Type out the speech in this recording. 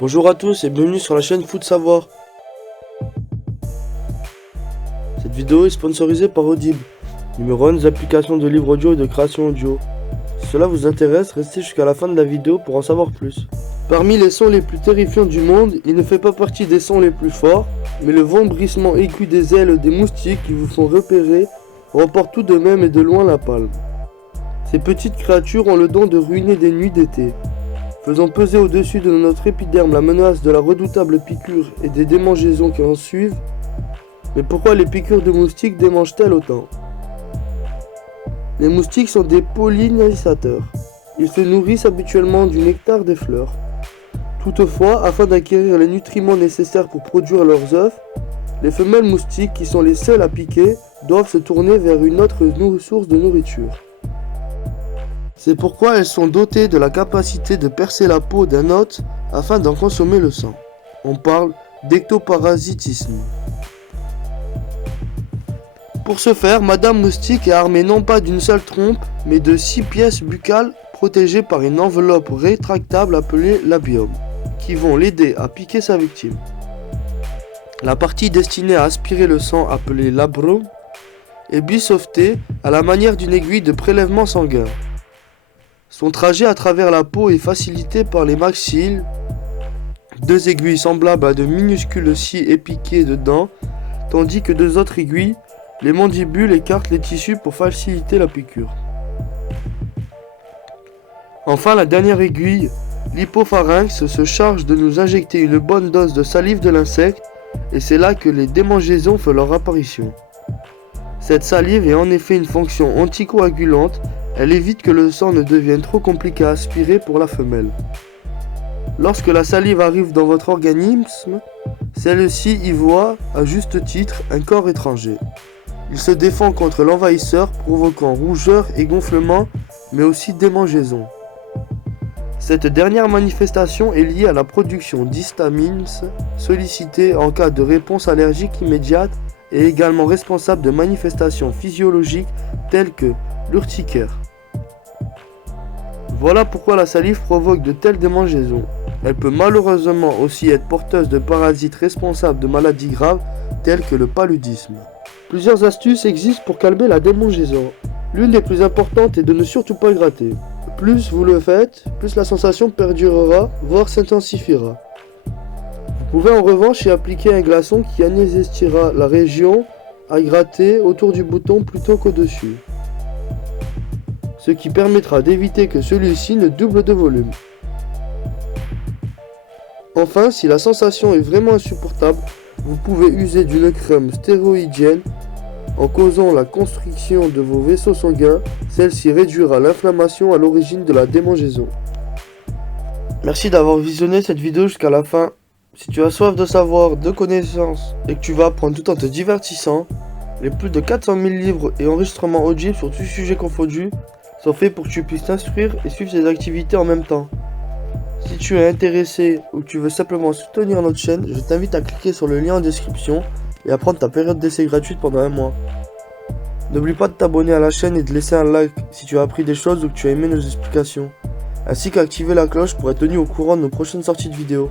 Bonjour à tous et bienvenue sur la chaîne Foot Savoir. Cette vidéo est sponsorisée par Audible, numéro 1 des applications de livres audio et de création audio. Si cela vous intéresse, restez jusqu'à la fin de la vidéo pour en savoir plus. Parmi les sons les plus terrifiants du monde, il ne fait pas partie des sons les plus forts, mais le vombrissement aigu des ailes des moustiques qui vous font repérer remporte tout de même et de loin la palme. Ces petites créatures ont le don de ruiner des nuits d'été, faisant peser au-dessus de notre épiderme la menace de la redoutable piqûre et des démangeaisons qui en suivent. Mais pourquoi les piqûres de moustiques démangent-elles autant? Les moustiques sont des pollinisateurs. Ils se nourrissent habituellement du nectar des fleurs. Toutefois, afin d'acquérir les nutriments nécessaires pour produire leurs œufs, les femelles moustiques, qui sont les seules à piquer, doivent se tourner vers une autre source de nourriture. C'est pourquoi elles sont dotées de la capacité de percer la peau d'un hôte afin d'en consommer le sang. On parle d'ectoparasitisme. Pour ce faire, Madame Moustique est armée non pas d'une seule trompe, mais de 6 pièces buccales protégées par une enveloppe rétractable appelée labium, qui vont l'aider à piquer sa victime. La partie destinée à aspirer le sang, appelée labrum, est biseautée à la manière d'une aiguille de prélèvement sanguin. Son trajet à travers la peau est facilité par les maxilles, deux aiguilles semblables à de minuscules scies épiquées de dents, tandis que deux autres aiguilles, les mandibules, écartent les tissus pour faciliter la piqûre. Enfin, la dernière aiguille, l'hypopharynx, se charge de nous injecter une bonne dose de salive de l'insecte, et c'est là que les démangeaisons font leur apparition. Cette salive est en effet une fonction anticoagulante. Elle évite que le sang ne devienne trop compliqué à aspirer pour la femelle. Lorsque la salive arrive dans votre organisme, celle-ci y voit, à juste titre, un corps étranger. Il se défend contre l'envahisseur, provoquant rougeur et gonflement, mais aussi démangeaison. Cette dernière manifestation est liée à la production d'histamines sollicitée en cas de réponse allergique immédiate et également responsable de manifestations physiologiques telles que l'urticaire. Voilà pourquoi la salive provoque de telles démangeaisons. Elle peut malheureusement aussi être porteuse de parasites responsables de maladies graves telles que le paludisme. Plusieurs astuces existent pour calmer la démangeaison. L'une des plus importantes est de ne surtout pas gratter. Plus vous le faites, plus la sensation perdurera, voire s'intensifiera. Vous pouvez en revanche y appliquer un glaçon qui anesthésiera la région à gratter autour du bouton plutôt qu'au-dessus, ce qui permettra d'éviter que celui-ci ne double de volume. Enfin, si la sensation est vraiment insupportable, vous pouvez user d'une crème stéroïdienne en causant la constriction de vos vaisseaux sanguins. Celle-ci réduira l'inflammation à l'origine de la démangeaison. Merci d'avoir visionné cette vidéo jusqu'à la fin. Si tu as soif de savoir, de connaissances et que tu vas apprendre tout en te divertissant, les plus de 400 000 livres et enregistrements audibles sur tous sujets confondus sont faits pour que tu puisses t'instruire et suivre tes activités en même temps. Si tu es intéressé ou que tu veux simplement soutenir notre chaîne, je t'invite à cliquer sur le lien en description et à prendre ta période d'essai gratuite pendant un mois. N'oublie pas de t'abonner à la chaîne et de laisser un like si tu as appris des choses ou que tu as aimé nos explications, ainsi qu'activer la cloche pour être tenu au courant de nos prochaines sorties de vidéos.